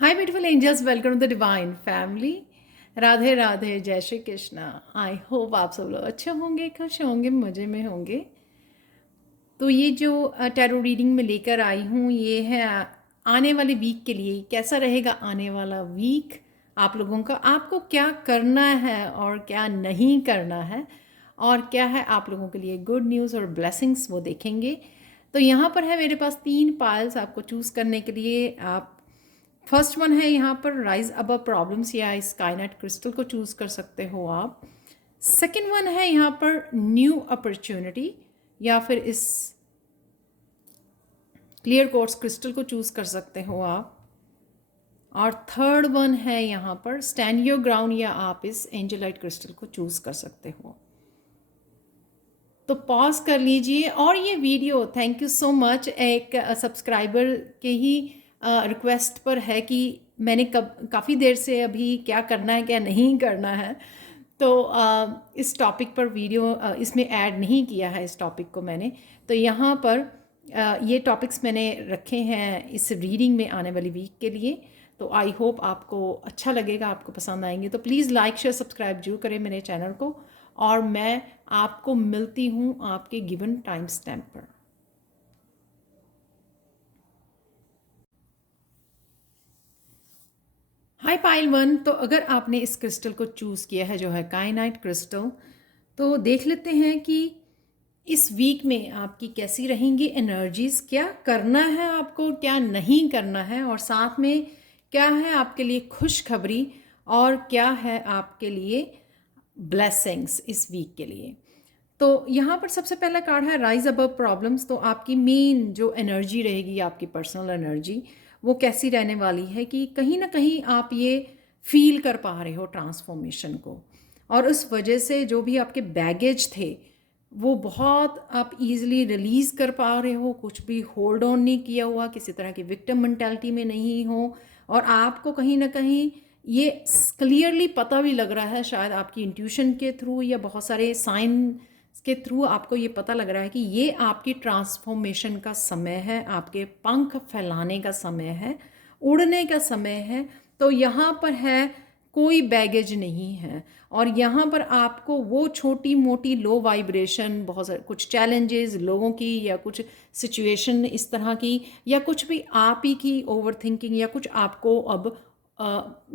Hi beautiful angels, welcome to the divine family. Radhe Radhe, जय Shri Krishna. I hope आप सब लोग अच्छे होंगे, खुश होंगे, मज़े में होंगे। तो ये जो टैरो रीडिंग में लेकर आई हूँ, ये है आने वाले वीक के लिए। कैसा रहेगा आने वाला वीक आप लोगों का, आपको क्या करना है और क्या नहीं करना है, और क्या है आप लोगों के लिए गुड न्यूज़ और ब्लेसिंग्स, वो देखेंगे। तो यहाँ पर है मेरे पास 3 पाइल्स आपको चूज़ करने के लिए। आप फर्स्ट वन है यहाँ पर राइज अबव प्रॉब्लम्स, या इस काइनेट क्रिस्टल को चूज़ कर सकते हो आप। सेकंड वन है यहाँ पर न्यू अपॉर्चुनिटी, या फिर इस क्लियर क्वार्ट्ज क्रिस्टल को चूज़ कर सकते हो आप। और थर्ड वन है यहाँ पर स्टैंड योर ग्राउंड, या आप इस एंजेलाइट क्रिस्टल को चूज़ कर सकते हो। तो पॉज कर लीजिए। और ये video, thank you so much, एक सब्सक्राइबर के ही रिक्वेस्ट पर है कि मैंने काफ़ी देर से अभी क्या करना है क्या नहीं करना है, तो इस टॉपिक पर वीडियो इसमें ऐड नहीं किया है इस टॉपिक को मैंने। तो यहाँ पर ये टॉपिक्स मैंने रखे हैं इस रीडिंग में आने वाली वीक के लिए। तो आई होप आपको अच्छा लगेगा, आपको पसंद आएंगे। तो प्लीज़ लाइक शेयर सब्सक्राइब जरूर करें मेरे चैनल को। और मैं आपको मिलती हूँ आपके गिवन टाइम स्टैम्प पर। हाय पाइल वन, तो अगर आपने इस क्रिस्टल को चूज़ किया है जो है काइनाइट क्रिस्टल, तो देख लेते हैं कि इस वीक में आपकी कैसी रहेंगी एनर्जीज, क्या करना है आपको, क्या नहीं करना है, और साथ में क्या है आपके लिए खुशखबरी और क्या है आपके लिए ब्लेसिंग्स इस वीक के लिए। तो यहाँ पर सबसे पहला कार्ड है राइज अबव प्रॉब्लम्स। तो आपकी मेन जो एनर्जी रहेगी, आपकी पर्सनल एनर्जी, वो कैसी रहने वाली है कि कहीं ना कहीं आप ये फील कर पा रहे हो ट्रांसफॉर्मेशन को, और उस वजह से जो भी आपके बैगेज थे वो बहुत आप इजीली रिलीज़ कर पा रहे हो। कुछ भी होल्ड ऑन नहीं किया हुआ, किसी तरह की विक्टिम मेंटालिटी में नहीं हो। और आपको कहीं ना कहीं ये क्लियरली पता भी लग रहा है, शायद आपकी इंट्यूशन के थ्रू या बहुत सारे साइन के थ्रू आपको ये पता लग रहा है कि ये आपकी ट्रांसफॉर्मेशन का समय है, आपके पंख फैलाने का समय है, उड़ने का समय है। तो यहाँ पर है कोई बैगेज नहीं है, और यहाँ पर आपको वो छोटी मोटी लो वाइब्रेशन, बहुत सारे कुछ चैलेंजेस लोगों की, या कुछ सिचुएशन इस तरह की, या कुछ भी आप ही की ओवर थिंकिंग, या कुछ आपको अब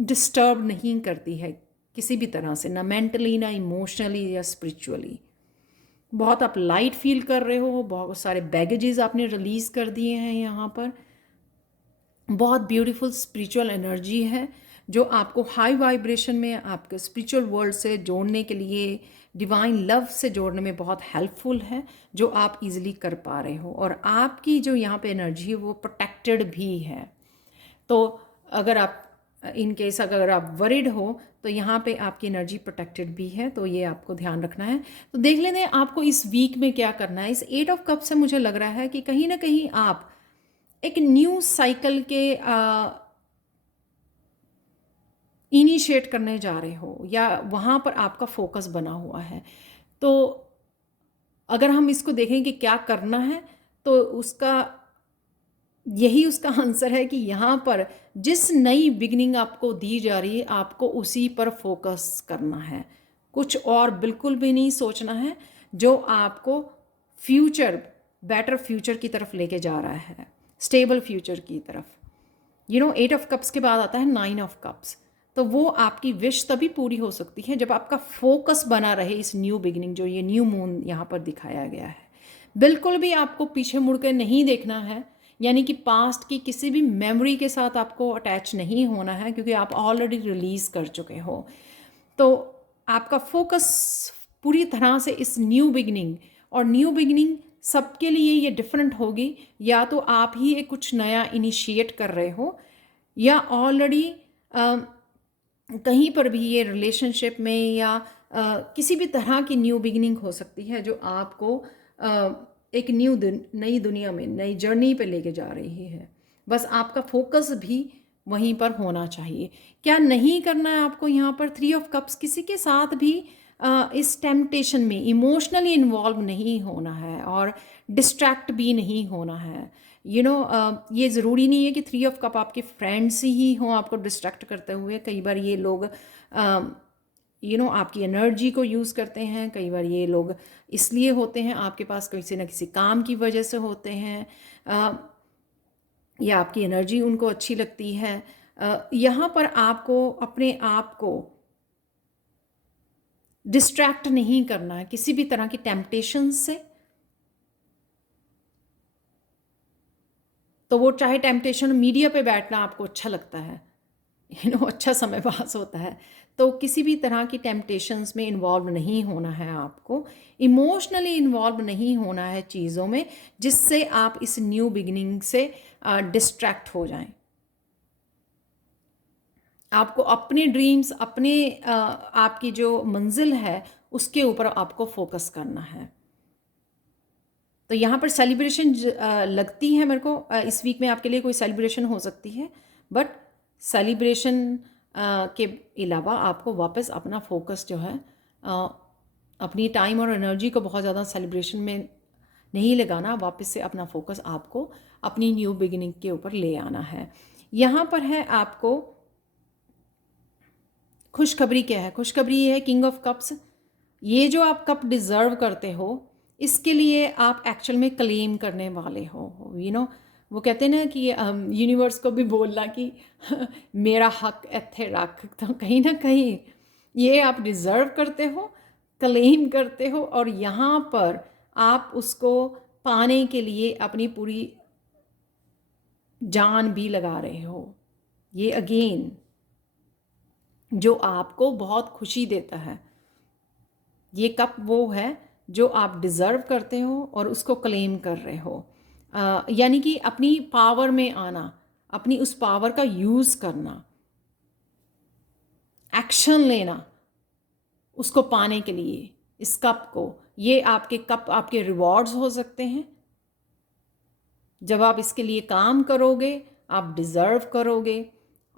डिस्टर्ब नहीं करती है किसी भी तरह से, ना मेंटली, ना इमोशनली, या स्पिरिचुअली। बहुत आप लाइट फील कर रहे हो, बहुत सारे बैगेजेस आपने रिलीज़ कर दिए हैं। यहाँ पर बहुत ब्यूटीफुल स्पिरिचुअल एनर्जी है जो आपको हाई वाइब्रेशन में आपके स्पिरिचुअल वर्ल्ड से जोड़ने के लिए, डिवाइन लव से जोड़ने में बहुत हेल्पफुल है, जो आप इजीली कर पा रहे हो। और आपकी जो यहाँ पे एनर्जी है वो प्रोटेक्टेड भी है। तो अगर आप इन केस अगर आप वरिड हो तो यहाँ पे आपकी एनर्जी प्रोटेक्टेड भी है, तो ये आपको ध्यान रखना है। तो देख लेते हैं आपको इस वीक में क्या करना है। इस 8 ऑफ कप से मुझे लग रहा है कि कहीं ना कहीं आप एक न्यू साइकिल के इनिशिएट करने जा रहे हो, या वहाँ पर आपका फोकस बना हुआ है। तो अगर हम इसको देखें कि क्या करना है, तो उसका यही उसका आंसर है कि यहाँ पर जिस नई बिगनिंग आपको दी जा रही है, आपको उसी पर फोकस करना है। कुछ और बिल्कुल भी नहीं सोचना है, जो आपको फ्यूचर, बेटर फ्यूचर की तरफ लेके जा रहा है, स्टेबल फ्यूचर की तरफ। 8 ऑफ कप्स के बाद आता है 9 ऑफ कप्स। तो वो आपकी विश तभी पूरी हो सकती है जब आपका फोकस बना रहे इस न्यू बिगिनिंग, जो ये न्यू मून यहाँ पर दिखाया गया है। बिल्कुल भी आपको पीछे मुड़ कर नहीं देखना है, यानी कि पास्ट की किसी भी मेमोरी के साथ आपको अटैच नहीं होना है, क्योंकि आप ऑलरेडी रिलीज़ कर चुके हो। तो आपका फोकस पूरी तरह से इस न्यू बिगिनिंग, और न्यू बिगिनिंग सबके लिए ये डिफरेंट होगी। या तो आप ही एक कुछ नया इनिशिएट कर रहे हो, या ऑलरेडी कहीं पर भी ये रिलेशनशिप में, या किसी भी तरह की न्यू बिगिनिंग हो सकती है जो आपको एक नई दुनिया में, नई जर्नी पे लेके जा रही है। बस आपका फोकस भी वहीं पर होना चाहिए। क्या नहीं करना है आपको यहाँ पर 3 ऑफ कप्स, किसी के साथ भी इस टेम्पटेशन में इमोशनली इन्वॉल्व नहीं होना है और डिस्ट्रैक्ट भी नहीं होना है। ये ज़रूरी नहीं है कि 3 ऑफ कप आपके फ्रेंड्स ही हों आपको डिस्ट्रैक्ट करते हुए। कई बार ये लोग आपकी एनर्जी को यूज़ करते हैं। कई बार ये लोग इसलिए होते हैं आपके पास, किसी न किसी काम की वजह से होते हैं, या आपकी एनर्जी उनको अच्छी लगती है। यहाँ पर आपको अपने आप को डिस्ट्रैक्ट नहीं करना है किसी भी तरह की टेम्पटेशन से। तो वो चाहे टेम्पटेशन मीडिया पे बैठना आपको अच्छा लगता है, अच्छा समय पास होता है, तो किसी भी तरह की टेम्पटेशंस में इन्वॉल्व नहीं होना है आपको। इमोशनली इन्वॉल्व नहीं होना है चीज़ों में जिससे आप इस न्यू बिगिनिंग से डिस्ट्रैक्ट हो जाएं। आपको अपने ड्रीम्स, अपने आपकी जो मंजिल है उसके ऊपर आपको फोकस करना है। तो यहाँ पर सेलिब्रेशन लगती है मेरे को, इस वीक में आपके लिए कोई सेलिब्रेशन हो सकती है, बट सेलिब्रेशन के अलावा आपको वापस अपना फोकस जो है अपनी टाइम और एनर्जी को बहुत ज़्यादा सेलिब्रेशन में नहीं लगाना। वापस से अपना फोकस आपको अपनी न्यू बिगिनिंग के ऊपर ले आना है। यहाँ पर है आपको खुशखबरी। क्या है खुशखबरी? ये है किंग ऑफ कप्स। ये जो आप कप डिज़र्व करते हो, इसके लिए आप एक्चुअल में क्लेम करने वाले हो। वो कहते हैं ना कि यूनिवर्स को भी बोलना कि मेरा हक इत्थे रख। तो कहीं ना कहीं ये आप डिज़र्व करते हो, क्लेम करते हो, और यहाँ पर आप उसको पाने के लिए अपनी पूरी जान भी लगा रहे हो। ये अगेन जो आपको बहुत खुशी देता है, ये कप वो है जो आप डिज़र्व करते हो और उसको क्लेम कर रहे हो। यानी कि अपनी पावर में आना, अपनी उस पावर का यूज़ करना, एक्शन लेना उसको पाने के लिए, इस कप को। ये आपके कप आपके रिवॉर्ड्स हो सकते हैं। जब आप इसके लिए काम करोगे, आप डिज़र्व करोगे,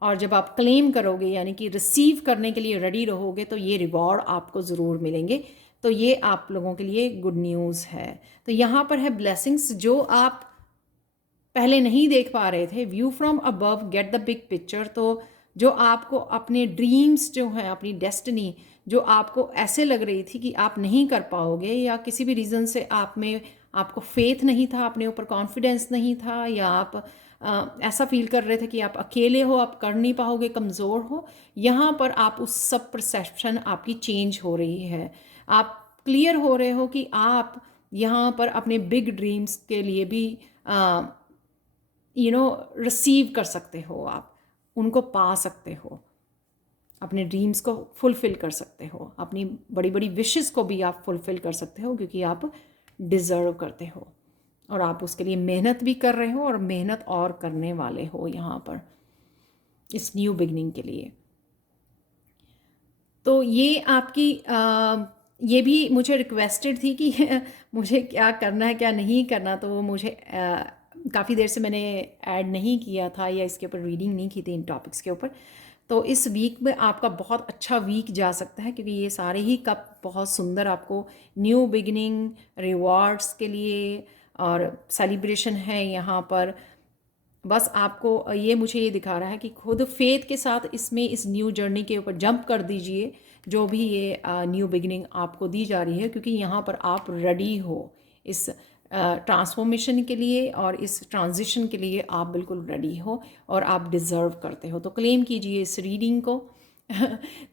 और जब आप क्लेम करोगे यानी कि रिसीव करने के लिए रेडी रहोगे, तो ये रिवॉर्ड आपको ज़रूर मिलेंगे। तो ये आप लोगों के लिए गुड न्यूज़ है। तो यहाँ पर है ब्लेसिंग्स जो आप पहले नहीं देख पा रहे थे। View from above, get the big picture. तो जो आपको अपने ड्रीम्स जो हैं, अपनी डेस्टिनी जो आपको ऐसे लग रही थी कि आप नहीं कर पाओगे, या किसी भी रीज़न से आपको फेथ नहीं था, अपने ऊपर कॉन्फिडेंस नहीं था, या आप ऐसा फील कर रहे थे कि आप अकेले हो, आप कर नहीं पाओगे, कमज़ोर हो, यहाँ पर आप उस सब परसेप्शन आपकी चेंज हो रही है। आप क्लियर हो रहे हो कि आप यहाँ पर अपने बिग ड्रीम्स के लिए भी रिसीव कर सकते हो, आप उनको पा सकते हो, अपने ड्रीम्स को फुलफ़िल कर सकते हो, अपनी बड़ी बड़ी विशेस को भी आप फुलफ़िल कर सकते हो, क्योंकि आप डिज़र्व करते हो और आप उसके लिए मेहनत भी कर रहे हो और मेहनत और करने वाले हो यहाँ पर इस न्यू बिगनिंग के लिए। तो ये आपकी ये भी मुझे रिक्वेस्टेड थी कि मुझे क्या करना है क्या नहीं करना, तो वो मुझे काफ़ी देर से मैंने ऐड नहीं किया था या इसके ऊपर रीडिंग नहीं की थी इन टॉपिक्स के ऊपर। तो इस वीक में आपका बहुत अच्छा वीक जा सकता है, क्योंकि ये सारे ही कप बहुत सुंदर आपको न्यू बिगिनिंग, रिवॉर्ड्स के लिए और सेलिब्रेशन है यहाँ पर। बस आपको ये मुझे ये दिखा रहा है कि खुद फेथ के साथ इसमें इस न्यू जर्नी के ऊपर जंप कर दीजिए, जो भी ये न्यू बिगिनिंग आपको दी जा रही है, क्योंकि यहाँ पर आप रेडी हो इस ट्रांसफॉर्मेशन के लिए और इस ट्रांजिशन के लिए आप बिल्कुल रेडी हो और आप डिज़र्व करते हो। तो क्लेम कीजिए इस रीडिंग को।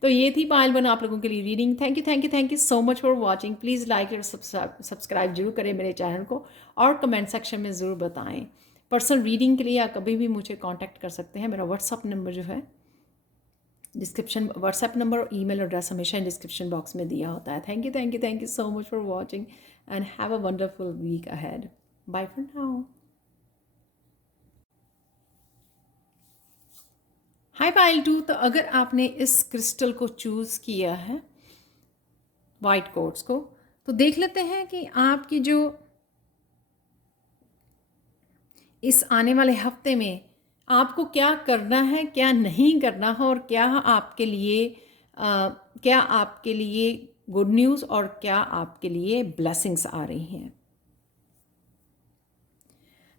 तो ये थी पायल बन आप लोगों के लिए reading. Thank you thank you thank you so much for watching. Please like और सब्सक्राइब जरूर करें मेरे चैनल को, और कमेंट सेक्शन में ज़रूर बताएं। पर्सनल रीडिंग के लिए आप कभी भी मुझे कांटेक्ट कर सकते हैं। मेरा व्हाट्सअप नंबर जो है डिस्क्रिप्शन, व्हाट्सएप नंबर और ईमेल एड्रेस हमेशा डिस्क्रिप्शन बॉक्स में दिया होता है। Thank you thank you thank you so much for watching and have a wonderful week ahead. Bye for now. Hi Payal 2। तो अगर आपने इस क्रिस्टल को चूज़ किया है, वाइट कोर्ट्स को, तो देख लेते हैं कि आपकी जो इस आने वाले हफ्ते में आपको क्या करना है, क्या नहीं करना है, और क्या आपके लिए गुड न्यूज़ और क्या आपके लिए ब्लेसिंग्स आ रही हैं।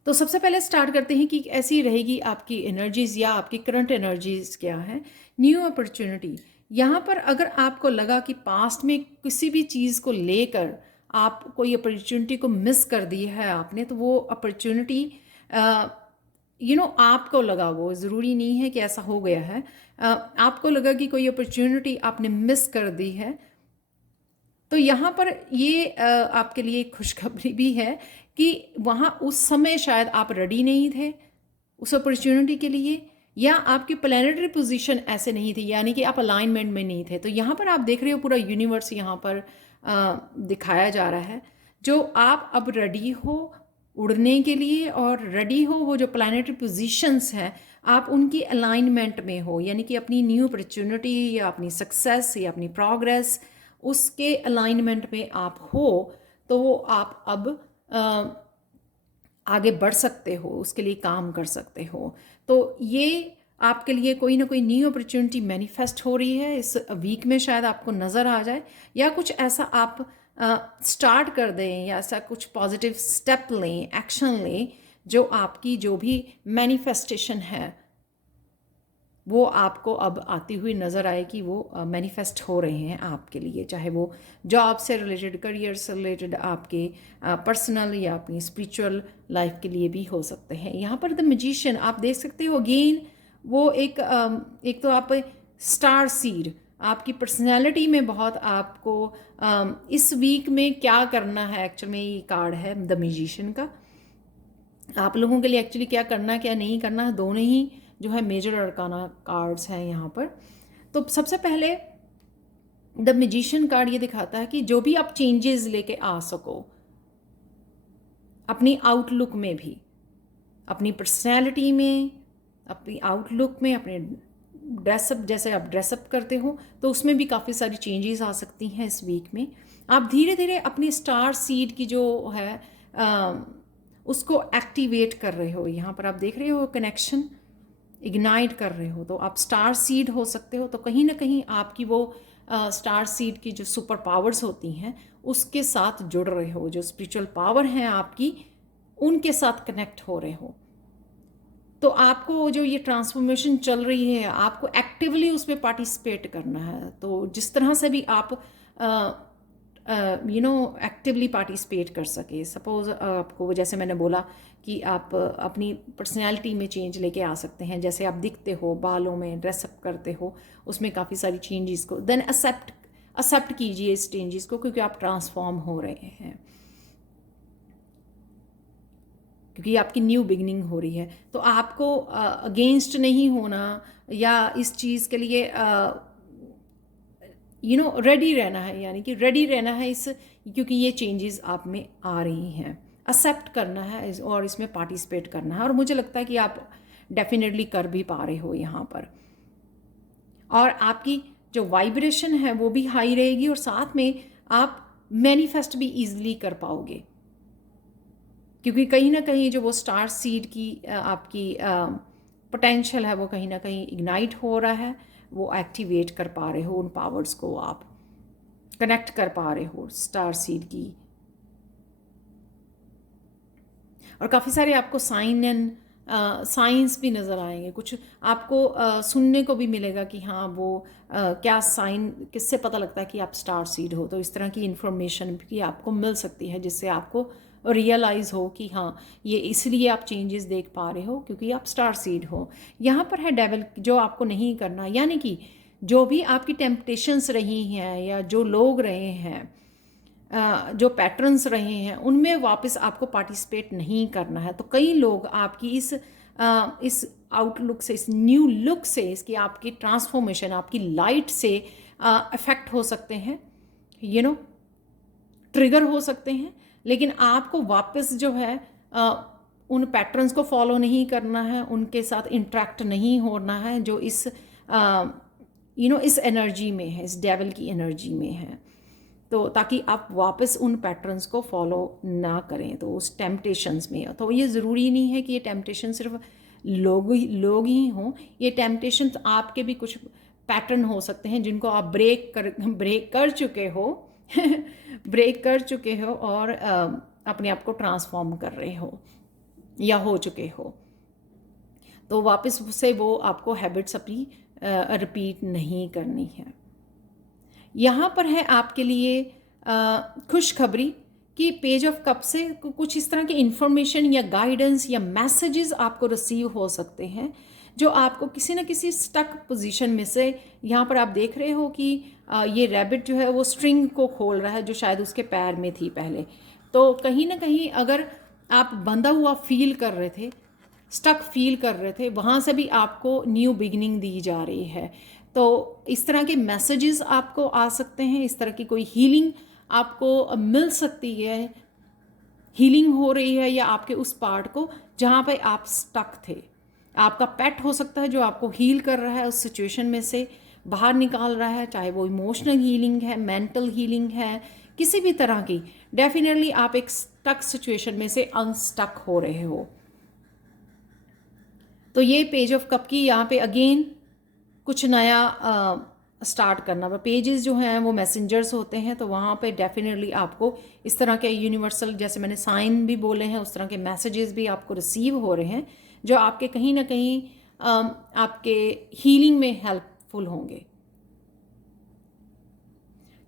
तो सबसे पहले स्टार्ट करते हैं कि ऐसी रहेगी आपकी एनर्जीज़ या आपकी करंट एनर्जीज़ क्या है। न्यू अपॉर्चुनिटी, यहाँ पर अगर आपको लगा कि पास्ट में किसी भी चीज़ को लेकर आप कोई अपॉर्चुनिटी को मिस कर दी है आपने, तो वो अपॉर्चुनिटी आपको लगा, वो ज़रूरी नहीं है कि ऐसा हो गया है, आपको लगा कि कोई अपॉर्चुनिटी आपने मिस कर दी है, तो यहाँ पर ये आपके लिए खुशखबरी भी है कि वहाँ उस समय शायद आप रेडी नहीं थे उस अपॉर्चुनिटी के लिए, या आपकी प्लानिटरी पोजीशन ऐसे नहीं थी, यानी कि आप अलाइनमेंट में नहीं थे। तो यहाँ पर आप देख रहे हो पूरा यूनिवर्स यहाँ पर दिखाया जा रहा है, जो आप अब रेडी हो उड़ने के लिए और रेडी हो, वो जो प्लानिटरी पोजीशंस हैं आप उनकी अलाइनमेंट में हो, यानी कि अपनी न्यू अपॉर्चुनिटी या अपनी सक्सेस या अपनी प्रोग्रेस उसके अलाइनमेंट में आप हो, तो वो आप अब आगे बढ़ सकते हो, उसके लिए काम कर सकते हो। तो ये आपके लिए कोई ना कोई न्यू अपॉर्चुनिटी मैनिफेस्ट हो रही है इस वीक में, शायद आपको नज़र आ जाए, या कुछ ऐसा आप स्टार्ट कर दें, या ऐसा कुछ पॉजिटिव स्टेप लें, एक्शन लें, जो आपकी जो भी मैनिफेस्टेशन है वो आपको अब आती हुई नज़र आए कि वो मैनिफेस्ट हो रहे हैं आपके लिए, चाहे वो जॉब से रिलेटेड, करियर से रिलेटेड, आपके पर्सनल या अपनी स्पिरिचुअल लाइफ के लिए भी हो सकते हैं। यहाँ पर द मैजिशियन आप देख सकते हो, अगेन वो एक तो आप स्टार सीड, आपकी पर्सनैलिटी में बहुत आपको इस वीक में क्या करना है, एक्चुअल में ये कार्ड है द मैजिशियन का, आप लोगों के लिए एक्चुअली क्या करना क्या नहीं करना, दोनों ही जो है मेजर अरकाना कार्ड्स हैं यहाँ पर। तो सबसे पहले द मैजिशियन कार्ड ये दिखाता है कि जो भी आप चेंजेस लेके आ सको अपनी आउटलुक में भी, अपनी पर्सनैलिटी में, अपनी आउटलुक में, अपने ड्रेसअप, जैसे आप ड्रेसअप करते हो तो उसमें भी काफ़ी सारी चेंजेस आ सकती हैं इस वीक में। आप धीरे धीरे अपनी स्टार सीड की जो है उसको एक्टिवेट कर रहे हो, यहाँ पर आप देख रहे हो कनेक्शन इग्नाइट कर रहे हो, तो आप स्टार सीड हो सकते हो। तो कहीं ना कहीं आपकी वो स्टार सीड की जो सुपर पावर्स होती हैं उसके साथ जुड़ रहे हो, जो स्पिरिचुअल पावर हैं आपकी उनके साथ कनेक्ट हो रहे हो। तो आपको जो ये ट्रांसफॉर्मेशन चल रही है आपको एक्टिवली उसमें पार्टिसिपेट करना है। तो जिस तरह से भी आप एक्टिवली पार्टिसिपेट कर सके, सपोज़ आपको जैसे मैंने बोला कि आप अपनी पर्सनैलिटी में चेंज लेके आ सकते हैं, जैसे आप दिखते हो, बालों में, ड्रेसअप करते हो, उसमें काफ़ी सारी चेंजेस को देन एक्सेप्ट कीजिए इस चेंजेस को, क्योंकि आप ट्रांसफॉर्म हो रहे हैं, क्योंकि आपकी न्यू बिगनिंग हो रही है। तो आपको अगेंस्ट नहीं होना या इस चीज़ के लिए रेडी रहना है, यानी कि रेडी रहना है इस, क्योंकि ये चेंजेस आप में आ रही हैं, एक्सेप्ट करना है और इसमें पार्टिसिपेट करना है। और मुझे लगता है कि आप डेफिनेटली कर भी पा रहे हो यहाँ पर, और आपकी जो वाइब्रेशन है वो भी हाई रहेगी, और साथ में आप मैनिफेस्ट भी ईजिली कर पाओगे, क्योंकि कहीं ना कहीं जो वो स्टार सीड की आपकी पोटेंशियल है वो कहीं ना कहीं इग्नाइट हो रहा है, वो एक्टिवेट कर पा रहे हो, उन पावर्स को आप कनेक्ट कर पा रहे हो स्टार सीड की। और काफ़ी सारे आपको साइंस भी नज़र आएंगे, कुछ आपको सुनने को भी मिलेगा कि हाँ वो क्या साइन, किससे पता लगता है कि आप स्टार सीड हो। तो इस तरह की इन्फॉर्मेशन भी आपको मिल सकती है, जिससे आपको रियलाइज़ हो कि हाँ ये इसलिए आप चेंजेस देख पा रहे हो क्योंकि आप स्टार सीड हो। यहाँ पर है डेविल, जो आपको नहीं करना, यानी कि जो भी आपकी टेम्पटेशंस रही हैं या जो लोग रहे हैं, जो पैटर्न्स रहे हैं, उनमें वापस आपको पार्टिसिपेट नहीं करना है। तो कई लोग आपकी इस आउटलुक से, इस न्यू लुक से, इसकी आपकी ट्रांसफॉर्मेशन, आपकी लाइट से अफेक्ट हो सकते हैं, ट्रिगर हो सकते हैं, लेकिन आपको वापस जो है उन पैटर्न्स को फॉलो नहीं करना है, उनके साथ इंटरेक्ट नहीं होना है जो इस इस एनर्जी में है, इस डेविल की एनर्जी में है। तो ताकि आप वापस उन पैटर्न्स को फॉलो ना करें, तो उस टेम्पटेशंस में। तो ये ज़रूरी नहीं है कि ये टेम्पटेशन सिर्फ लोग ही हों, ये टेम्पटेशन आपके भी कुछ पैटर्न हो सकते हैं जिनको आप ब्रेक कर चुके हो ब्रेक कर चुके हो और अपने आप को ट्रांसफॉर्म कर रहे हो या हो चुके हो, तो वापस से वो आपको हैबिट्स अपनी रिपीट नहीं करनी है। यहाँ पर है आपके लिए खुशखबरी कि पेज ऑफ कप से कुछ इस तरह की इंफॉर्मेशन या गाइडेंस या मैसेजेस आपको रिसीव हो सकते हैं जो आपको किसी न किसी स्टक पोजीशन में से, यहाँ पर आप देख रहे हो कि ये रैबिट जो है वो स्ट्रिंग को खोल रहा है जो शायद उसके पैर में थी पहले, तो कहीं ना कहीं अगर आप बंधा हुआ फील कर रहे थे, स्टक फील कर रहे थे, वहाँ से भी आपको न्यू बिगिनिंग दी जा रही है। तो इस तरह के मैसेजेस आपको आ सकते हैं, इस तरह की कोई हीलिंग आपको मिल सकती है, हीलिंग हो रही है या आपके उस पार्ट को जहाँ पे आप स्टक थे। आपका पेट हो सकता है जो आपको हील कर रहा है, उस सिचुएशन में से बाहर निकाल रहा है, चाहे वो इमोशनल हीलिंग है, मेंटल हीलिंग है, किसी भी तरह की। डेफिनेटली आप एक स्टक सिचुएशन में से अनस्टक हो रहे हो। तो ये पेज ऑफ कप की यहाँ पे अगेन कुछ नया स्टार्ट करना। पेजेस जो हैं वो मैसेंजर्स होते हैं, तो वहाँ पे डेफिनेटली आपको इस तरह के यूनिवर्सल, जैसे मैंने साइन भी बोले हैं, उस तरह के मैसेजेस भी आपको रिसीव हो रहे हैं जो आपके कहीं ना कहीं आपके हीलिंग में हेल्पफुल होंगे।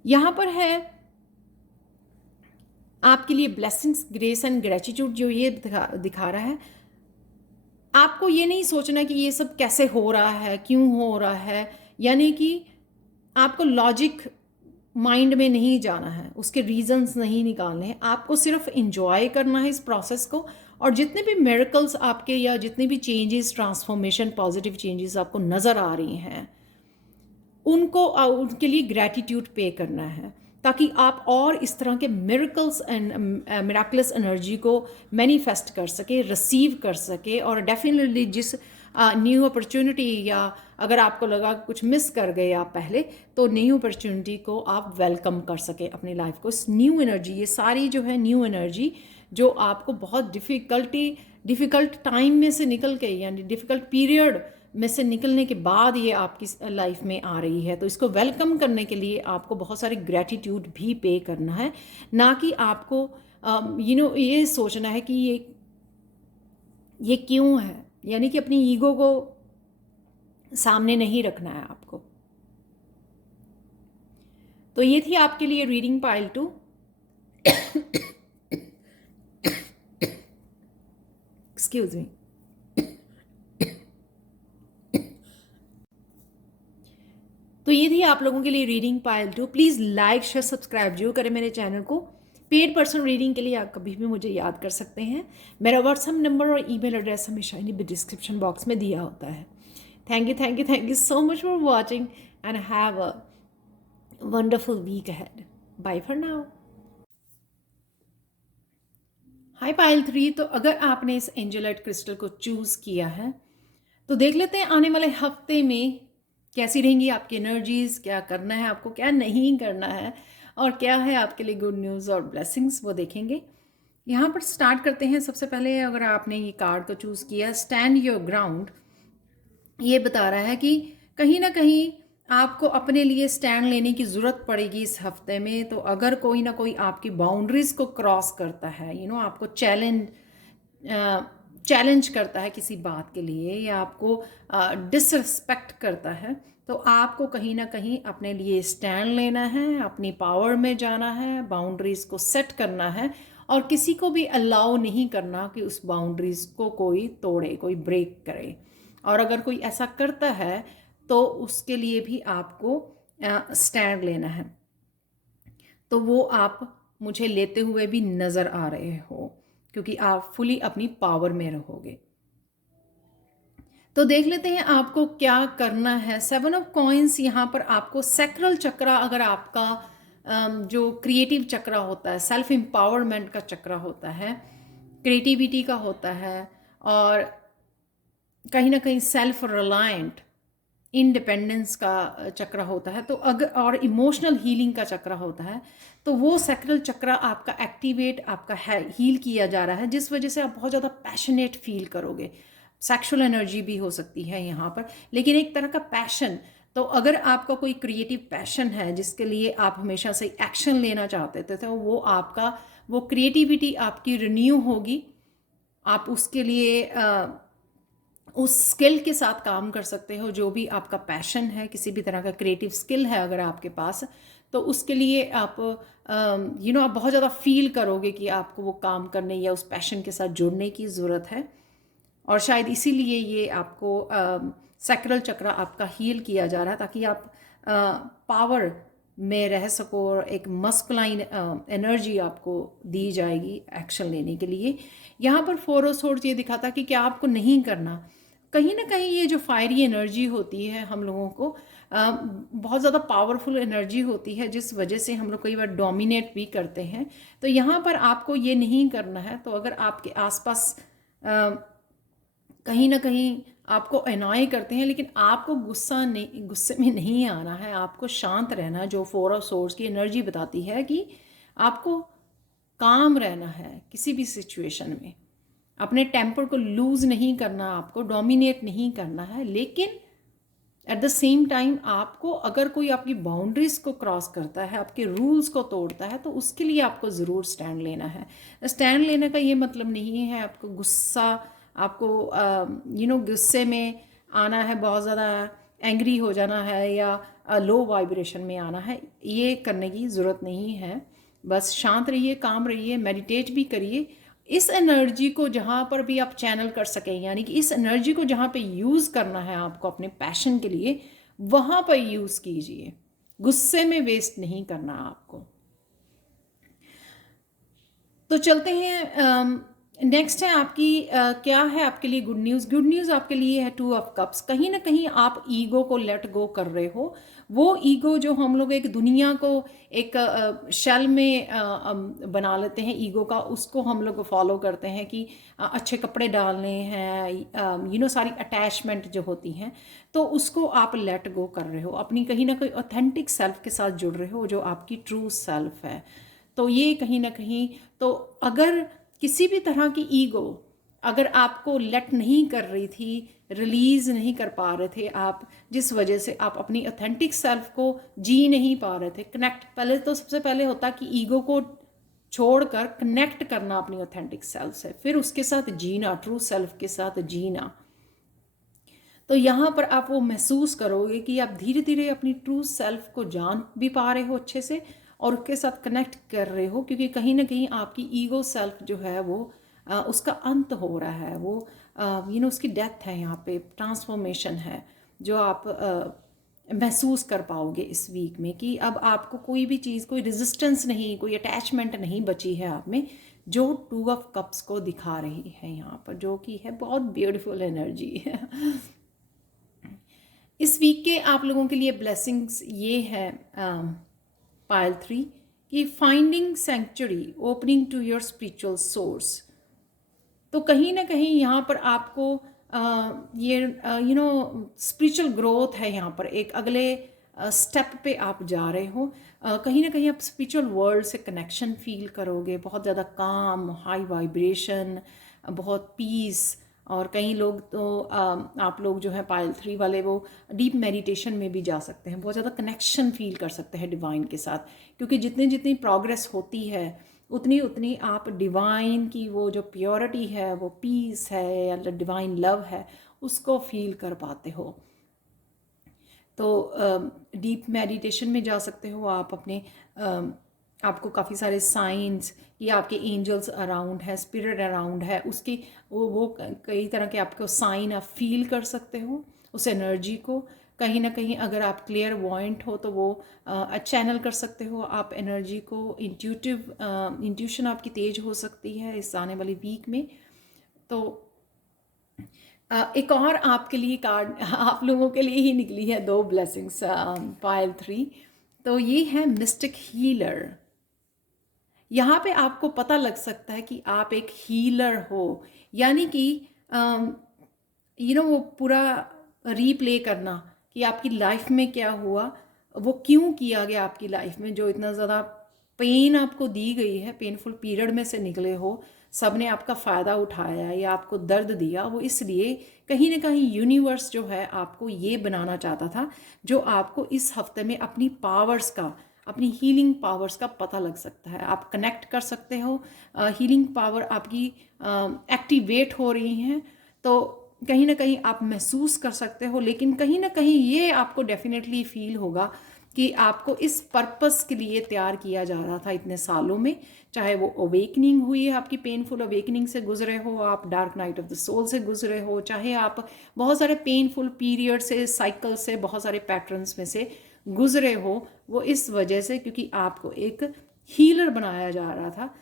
यहाँ पर है आपके लिए ब्लेसिंग्स, ग्रेस एंड ग्रेटिट्यूड, जो ये दिखा रहा है। आपको ये नहीं सोचना कि ये सब कैसे हो रहा है, क्यों हो रहा है, यानी कि आपको लॉजिक माइंड में नहीं जाना है, उसके रीजंस नहीं निकालने हैं, आपको सिर्फ इंजॉय करना है इस प्रोसेस को। और जितने भी मिरेकल्स आपके या जितने भी चेंजेस, ट्रांसफॉर्मेशन, पॉजिटिव चेंजेस आपको नज़र आ रही हैं, उनके लिए ग्रैटिट्यूड पे करना है, ताकि आप और इस तरह के मिरेकल्स एंड मिराकुलस एनर्जी को मैनिफेस्ट कर सके, रिसीव कर सके। और डेफिनेटली जिस न्यू अपॉर्चुनिटी, या अगर आपको लगा कुछ मिस कर गए आप पहले, तो न्यू अपॉर्चुनिटी को आप वेलकम कर सके अपनी लाइफ को। इस न्यू एनर्जी, ये सारी जो है न्यू एनर्जी जो आपको बहुत डिफ़िकल्ट टाइम में से निकल के, यानी डिफ़िकल्ट पीरियड में से निकलने के बाद ये आपकी लाइफ में आ रही है, तो इसको वेलकम करने के लिए आपको बहुत सारी ग्रैटिट्यूड भी पे करना है, ना कि आपको ये सोचना है कि ये क्यों है, यानी कि अपनी ईगो को सामने नहीं रखना है आपको। तो ये थी आपके लिए रीडिंग पाइल 2। Excuse me. तो ये थी आप लोगों के लिए reading pile 2। Please like, share, subscribe जरूर करें मेरे चैनल को। पेड पर्सनल रीडिंग के लिए आप कभी भी मुझे याद कर सकते हैं। मेरा व्हाट्सएप नंबर और ईमेल एड्रेस हमेशा डिस्क्रिप्शन बॉक्स में दिया होता है। Thank you so much for watching and have a wonderful week ahead. Bye for now. Hi pile 3। तो अगर आपने इस एंजेलाइट क्रिस्टल को चूज़ किया है, तो देख लेते हैं आने वाले हफ्ते में कैसी रहेंगी आपकी एनर्जीज़, क्या करना है आपको, क्या नहीं करना है, और क्या है आपके लिए गुड न्यूज़ और ब्लेसिंग्स, वो देखेंगे। यहाँ पर स्टार्ट करते हैं। सबसे पहले अगर आपने ये कार्ड को चूज़ किया, स्टैंड योर ग्राउंड, ये बता रहा है कि कहीं ना कहीं आपको अपने लिए स्टैंड लेने की ज़रूरत पड़ेगी इस हफ्ते में। तो अगर कोई ना कोई आपकी बाउंड्रीज़ को क्रॉस करता है, आपको चैलेंज करता है किसी बात के लिए, या आपको डिसरिस्पेक्ट करता है, तो आपको कहीं ना कहीं अपने लिए स्टैंड लेना है, अपनी पावर में जाना है, बाउंड्रीज़ को सेट करना है, और किसी को भी अलाउ नहीं करना कि उस बाउंड्रीज़ को कोई तोड़े, कोई ब्रेक करे। और अगर कोई ऐसा करता है तो उसके लिए भी आपको स्टैंड लेना है। तो वो आप मुझे लेते हुए भी नज़र आ रहे हो, क्योंकि आप फुली अपनी पावर में रहोगे। तो देख लेते हैं आपको क्या करना है। 7 ऑफ कॉइंस, यहाँ पर आपको सैक्रल चक्रा, अगर आपका जो क्रिएटिव चक्रा होता है, सेल्फ एम्पावरमेंट का चक्रा होता है, क्रिएटिविटी का होता है, और कहीं ना कहीं सेल्फ रिलायंट, इंडिपेंडेंस का चक्र होता है, तो अगर और इमोशनल हीलिंग का चक्र होता है, तो वो सैक्रल चक्र आपका एक्टिवेट, आपका हील किया जा रहा है, जिस वजह से आप बहुत ज़्यादा पैशनेट फील करोगे। सेक्सुअल एनर्जी भी हो सकती है यहाँ पर, लेकिन एक तरह का पैशन। तो अगर आपका कोई क्रिएटिव पैशन है जिसके लिए आप हमेशा से एक्शन लेना चाहते थे, तो वो आपका वो क्रिएटिविटी आपकी रिन्यू होगी। आप उसके लिए उस स्किल के साथ काम कर सकते हो, जो भी आपका पैशन है, किसी भी तरह का क्रिएटिव स्किल है अगर आपके पास, तो उसके लिए आप आप बहुत ज़्यादा फील करोगे कि आपको वो काम करने या उस पैशन के साथ जुड़ने की ज़रूरत है। और शायद इसीलिए ये आपको सैक्रल चक्र आपका हील किया जा रहा है, ताकि आप पावर में रह सको और एक मस्कुलाइन एनर्जी आपको दी जाएगी एक्शन लेने के लिए। यहाँ पर फोर ऑफ सोर्ड्स ये दिखाता कि क्या आपको नहीं करना। कहीं ना कहीं ये जो फायरी एनर्जी होती है हम लोगों को बहुत ज़्यादा पावरफुल एनर्जी होती है, जिस वजह से हम लोग कई बार डोमिनेट भी करते हैं। तो यहाँ पर आपको ये नहीं करना है। तो अगर आपके आसपास कहीं ना कहीं आपको अनॉय करते हैं, लेकिन आपको गुस्से में नहीं आना है, आपको शांत रहना है। जो फोर ऑफ सोर्ड्स की एनर्जी बताती है कि आपको काम रहना है किसी भी सिचुएशन में, अपने टेम्पर को लूज नहीं करना, आपको डोमिनेट नहीं करना है। लेकिन एट द सेम टाइम आपको अगर कोई आपकी बाउंड्रीज को क्रॉस करता है, आपके रूल्स को तोड़ता है, तो उसके लिए आपको ज़रूर स्टैंड लेना है। स्टैंड लेने का ये मतलब नहीं है आपको गुस्सा, आपको गुस्से में आना है, बहुत ज़्यादा एंग्री हो जाना है या लो वाइब्रेशन में आना है। ये करने की ज़रूरत नहीं है। बस शांत रहिए, काम रहिए, मेडिटेट भी करिए। इस एनर्जी को जहाँ पर भी आप चैनल कर सकें, यानी कि इस एनर्जी को जहाँ पे यूज़ करना है आपको अपने पैशन के लिए, वहाँ पर यूज़ कीजिए। गुस्से में वेस्ट नहीं करना आपको। तो चलते हैं नेक्स्ट है आपकी क्या है आपके लिए गुड न्यूज़। गुड न्यूज़ आपके लिए है टू ऑफ कप्स। कहीं ना कहीं आप ईगो को लेट गो कर रहे हो। वो ईगो जो हम लोग एक दुनिया को एक शेल में बना लेते हैं ईगो का, उसको हम लोग फॉलो करते हैं कि अच्छे कपड़े डालने हैं, सारी अटैचमेंट जो होती हैं, तो उसको आप लेट गो कर रहे हो। अपनी कहीं ना कहीं ऑथेंटिक सेल्फ के साथ जुड़ रहे हो, जो आपकी ट्रू सेल्फ है। तो ये कहीं ना कहीं, तो अगर किसी भी तरह की ईगो अगर आपको लेट नहीं कर रही थी, रिलीज नहीं कर पा रहे थे आप, जिस वजह से आप अपनी ऑथेंटिक सेल्फ को जी नहीं पा रहे थे, कनेक्ट, पहले तो सबसे पहले होता कि ईगो को छोड़कर कनेक्ट करना अपनी ऑथेंटिक सेल्फ से, फिर उसके साथ जीना, ट्रू सेल्फ के साथ जीना। तो यहाँ पर आप वो महसूस करोगे कि आप धीरे धीरे अपनी ट्रू सेल्फ को जान भी पा रहे हो अच्छे से और उसके साथ कनेक्ट कर रहे हो, क्योंकि कहीं ना कहीं आपकी ईगो सेल्फ जो है वो उसका अंत हो रहा है। वो उसकी डेथ है, यहाँ पे ट्रांसफॉर्मेशन है, जो आप महसूस कर पाओगे इस वीक में कि अब आपको कोई भी चीज़, कोई रेजिस्टेंस नहीं, कोई अटैचमेंट नहीं बची है आप में, जो टू ऑफ कप्स को दिखा रही है यहाँ पर, जो कि है बहुत ब्यूटीफुल एनर्जी है। इस वीक के आप लोगों के लिए ब्लेसिंग्स ये है पाइल 3 कि finding sanctuary, opening to your spiritual source. तो कहीं ना कहीं यहाँ पर आपको ये स्पिरिचुअल ग्रोथ है, यहाँ पर एक अगले स्टेप पे आप जा रहे हो। कहीं ना कहीं आप स्पिरिचुअल वर्ल्ड से कनेक्शन फील करोगे, बहुत ज़्यादा काम, हाई वाइब्रेशन, बहुत पीस। और कई लोग तो आप लोग जो है पाइल 3 वाले, वो डीप मेडिटेशन में भी जा सकते हैं, बहुत ज़्यादा कनेक्शन फील कर सकते हैं डिवाइन के साथ, क्योंकि जितनी जितनी प्रोग्रेस होती है उतनी उतनी आप डिवाइन की वो जो प्योरिटी है, वो पीस है या डिवाइन लव है, उसको फील कर पाते हो। तो डीप मेडिटेशन में जा सकते हो आप अपने आपको काफ़ी सारे साइंस कि आपके एंजल्स अराउंड है, स्पिरिट अराउंड है, उसकी वो कई तरह के आपको साइन आप फील कर सकते हो उस एनर्जी को। कहीं ना कहीं अगर आप क्लियर वॉइंट हो तो वो चैनल कर सकते हो आप एनर्जी को। इंट्यूशन आपकी तेज हो सकती है इस आने वाली वीक में। तो एक और आपके लिए कार्ड आप लोगों के लिए ही निकली है, 2 ब्लेसिंग्स पाइल 3। तो ये है मिस्टिक हीलर। यहाँ पे आपको पता लग सकता है कि आप एक हीलर हो, यानी कि वो पूरा रीप्ले करना कि आपकी लाइफ में क्या हुआ, वो क्यों किया गया आपकी लाइफ में, जो इतना ज़्यादा पेन आपको दी गई है, पेनफुल पीरियड में से निकले हो, सब ने आपका फ़ायदा उठाया या आपको दर्द दिया, वो इसलिए कहीं ना कहीं यूनिवर्स जो है आपको ये बनाना चाहता था, जो आपको इस हफ्ते में अपनी पावर्स का, अपनी हीलिंग पावर्स का पता लग सकता है। आप कनेक्ट कर सकते हो, हीलिंग पावर आपकी एक्टिवेट हो रही हैं, तो कहीं ना कहीं आप महसूस कर सकते हो। लेकिन कहीं ना कहीं ये आपको डेफिनेटली फील होगा कि आपको इस पर्पस के लिए तैयार किया जा रहा था इतने सालों में, चाहे वो अवेकनिंग हुई है, आपकी पेनफुल अवेकनिंग से गुजरे हो, आप dark night of the soul से गुजरे हो, चाहे आप बहुत सारे पेनफुल पीरियड से, साइकिल से, बहुत सारे पैटर्न्स में से गुजरे हो, वो इस वजह से क्योंकि आपको एक हीलर बनाया जा रहा था।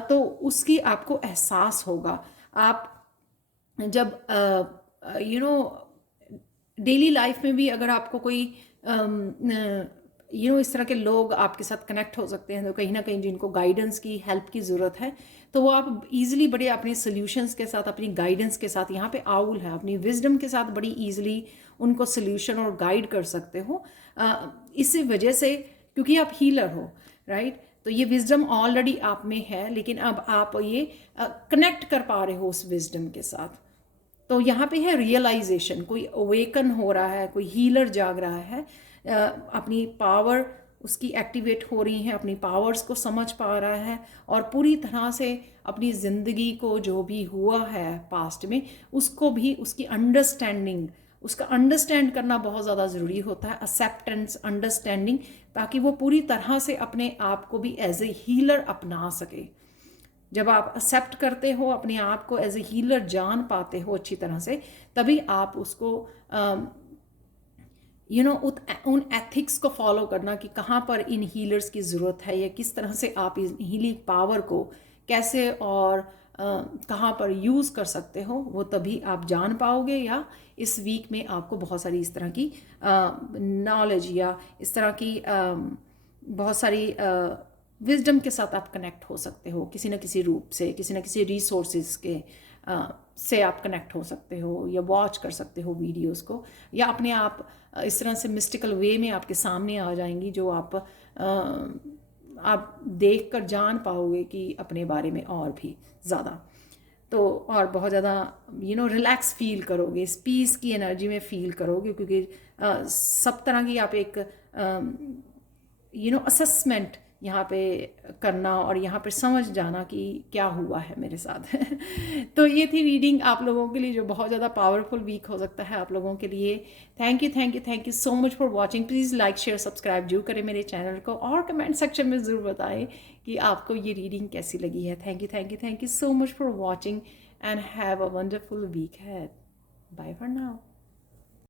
तो उसकी आपको एहसास होगा। आप जब डेली लाइफ में भी अगर आपको कोई इस तरह के लोग आपके साथ कनेक्ट हो सकते हैं, तो कहीं ना कहीं जिनको गाइडेंस की, हेल्प की ज़रूरत है, तो वो आप इजीली बड़े अपने सोल्यूशंस के साथ, अपनी गाइडेंस के साथ, यहाँ पे आउल है, अपनी विजडम के साथ बड़ी इजीली उनको सोल्यूशन और गाइड कर सकते हो। इसी वजह से क्योंकि आप हीलर हो, राइट, तो ये विजडम ऑलरेडी आप में है, लेकिन अब आप ये कनेक्ट कर पा रहे हो उस विजडम के साथ। तो यहाँ पे है रियलाइजेशन, कोई अवेकन हो रहा है, कोई हीलर जाग रहा है, अपनी पावर उसकी एक्टिवेट हो रही है, अपनी पावर्स को समझ पा रहा है, और पूरी तरह से अपनी ज़िंदगी को जो भी हुआ है पास्ट में, उसको भी उसकी अंडरस्टैंडिंग, उसका अंडरस्टैंड करना बहुत ज़्यादा ज़रूरी होता है, एक्सेप्टेंस, अंडरस्टैंडिंग, ताकि वो पूरी तरह से अपने आप को भी एज ए हीलर अपना सके। जब आप एक्सेप्ट करते हो, अपने आप को एज ए हीलर जान पाते हो अच्छी तरह से, तभी आप उसको उन एथिक्स को फॉलो करना कि कहाँ पर इन हीलर्स की ज़रूरत है, या किस तरह से आप इस हीलिंग पावर को कैसे और कहाँ पर यूज़ कर सकते हो, वो तभी आप जान पाओगे। या इस वीक में आपको बहुत सारी इस तरह की नॉलेज या इस तरह की बहुत सारी विजडम के साथ आप कनेक्ट हो सकते हो, किसी न किसी रूप से, किसी न किसी रिसोर्सेज के से आप कनेक्ट हो सकते हो, या वॉच कर सकते हो वीडियोस को, या अपने आप इस तरह से मिस्टिकल वे में आपके सामने आ जाएंगी, जो आप देख कर जान पाओगे कि अपने बारे में और भी ज़्यादा, तो और बहुत ज़्यादा रिलैक्स फील करोगे, इस पीस की एनर्जी में फील करोगे, क्योंकि सब तरह की आप एक असेसमेंट यहाँ पे करना और यहाँ पे समझ जाना कि क्या हुआ है मेरे साथ। तो ये थी रीडिंग आप लोगों के लिए, जो बहुत ज़्यादा पावरफुल वीक हो सकता है आप लोगों के लिए। Thank you so much for watching. Please like, share, subscribe जरूर करें मेरे चैनल को, और कमेंट सेक्शन में ज़रूर बताएं कि आपको ये रीडिंग कैसी लगी है। Thank you so much for watching and have a wonderful week had. Bye for now.